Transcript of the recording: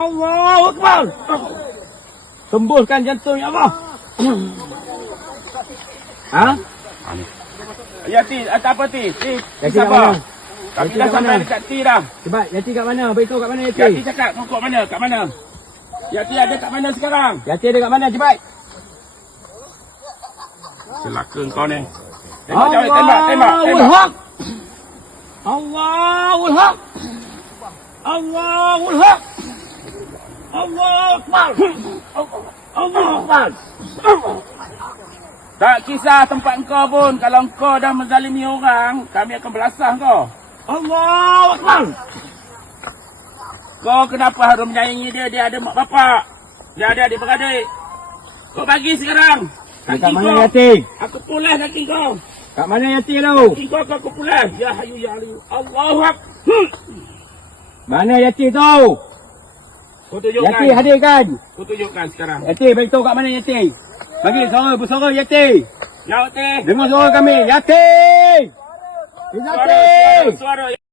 Allahu Akbar. Sembuhkan jantung ya Allah. Ha? Yati, apa Ti? Ti, Yati kat sabar. mana? Kami Yati dah kat sampai mana? dekat Ti dah. Cepat, Yati kat mana? Beritahu kat mana Yati? Yati cakap, kau kat mana? Kat mana? Yati ada kat mana sekarang? Yati ada kat mana? Cepat. Celaka kau ni. Tembak, tembak. Allahul Haq. Allahul Haq. Allahul Haq. Allahu Akbar. Allahu Akbar. Tak kisah tempat kau pun. Kalau kau dah menzalimi orang, kami akan belasah kau. Allahu Akbar. Kau kenapa harus menyayangi dia? Dia ada mak bapak. Dia ada adik-beradik. Kau bagi sekarang. Kat mana Yati? Aku pulas kaki kau. Kat mana Yati tu? Kaki kau aku pulas. Ya Hayu Ya Aliyu. Allahu Akbar. Mana Yati tu? Kau tunjukkan. Yati hadirkan. Kau tunjukkan sekarang. Yati, beritahu kat mana Yati? Bagi suara, bersuara Yati. Ya Yati. Dengar suara kami. Yati! Yati! Suara.